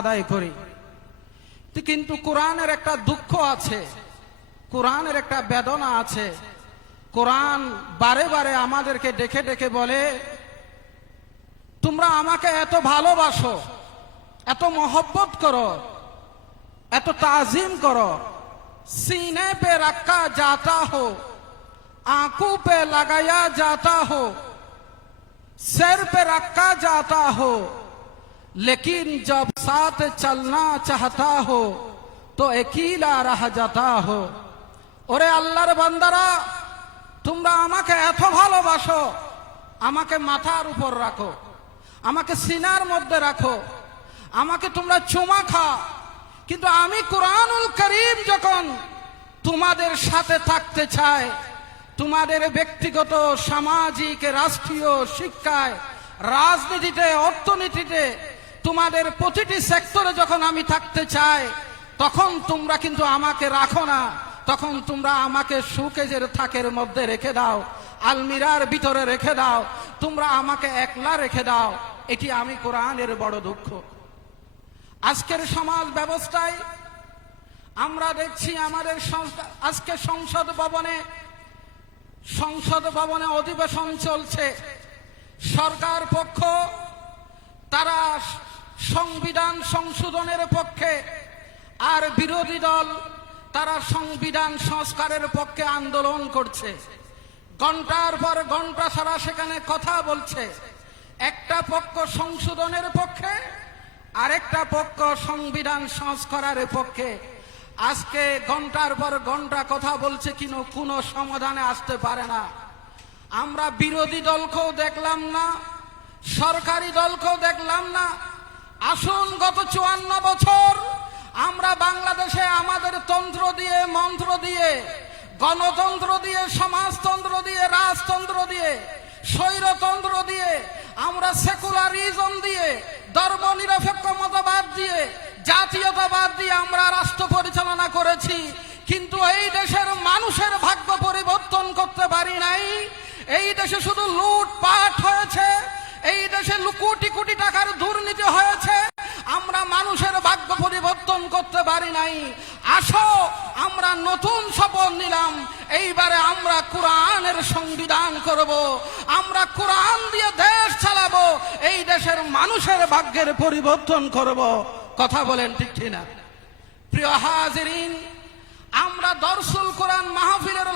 আদায় করি, কিন্তু কোরআনের একটা দুঃখ আছে, কোরআনের একটা বেদনা আছে। কোরআন বারে বারে আমাদেরকে ডেকে ডেকে বলে, তোমরা আমাকে এত ভালোবাসো, এত মহব্বত করো, এত তাজিম করো, सीने पे रखा जाता हो, आंखों पे लगाया जाता हो, सिर पे रखा जाता हो, लेकिन जब साथ चलना चाहता हो तो अकेला रह जाता हो। ওরে আল্লাহর বান্দারা, তোমরা আমাকে এত ভালোবাসো, আমাকে মাথার উপর রাখো, আমাকে সিনার মধ্যে রাখো, আমাকে তোমরা চুমা খাও, কিন্তু আমি কুরআনুল কারীম যখন তোমাদের সাথে থাকতে চাই, তোমাদের ব্যক্তিগত, সামাজিক, রাষ্ট্রীয়, শিক্ষায়, রাজনীতিতে, অর্থনীতিতে, তোমাদের প্রতিটি সেক্টরে যখন আমি থাকতে চাই, তখন তোমরা কিন্তু আমাকে রাখো না, তখন তোমরা আমাকে শোকেজের থাকের মধ্যে রেখে দাও, আলমিরার ভিতরে রেখে দাও, তোমরা আমাকে একলা রেখে দাও। এটি আমি কোরআনের বড় দুঃখ। আজকের সমাজ ব্যবস্থায় আমরা দেখছি আমাদের আজকে সংসদ ভবনে অধিবেশন চলছে। সরকার পক্ষ তারা সংবিধান সংশোধনের পক্ষে, আর বিরোধী দল তারা সংবিধান সংস্কারের পক্ষে আন্দোলন করছে। ঘন্টার পর ঘন্টা সারা সেখানে কথা বলছে। একটা পক্ষ সংশোধনের পক্ষে, আরেকটা পক্ষ সংবিধান সংস্কারের পক্ষে। আজকে ঘন্টার পর ঘন্টা কথা বলছে, কিন্তু কোনো সমাধানে আসতে পারে না। আমরা বিরোধী দলকেও দেখলাম না, সরকারি দলকেও দেখলাম না। আসুন, গত 54 বছর আমরা বাংলাদেশে আমাদের তন্ত্র দিয়ে, মন্ত্র দিয়ে, গণতন্ত্র দিয়ে, সমাজতন্ত্র দিয়ে, রাজতন্ত্র দিয়ে, স্বৈরতন্ত্র দিয়ে, আমরা সেকুলারিজম দিয়ে, ধর্ম নিরপেক্ষ মতবাদ দিয়ে, জাতীয়তাবাদ দিয়ে আমরা রাষ্ট্র পরিচালনা করেছি, কিন্তু এই দেশের মানুষের ভাগ্য পরিবর্তন করতে পারি নাই। এই দেশে শুধু লুটপাট হয়েছে, এই দেশে কোটি কোটি টাকার দুর্নীতি হয়েছে, আমরা মানুষের ভাগ্য পরিবর্তন করতে পারি নাই। আসো, আমরা নতুন শপথ নিলাম, এইবারে আমরা কোরআনের সংবিধান করব, আমরা কোরআন দিয়ে দেশ চালাবো, এই দেশের মানুষের ভাগ্যের পরিবর্তন করব। কথা বলেন ঠিক কিনা? প্রিয় হাজিরিন, আমরা দরসুল কোরআন মাহফিলের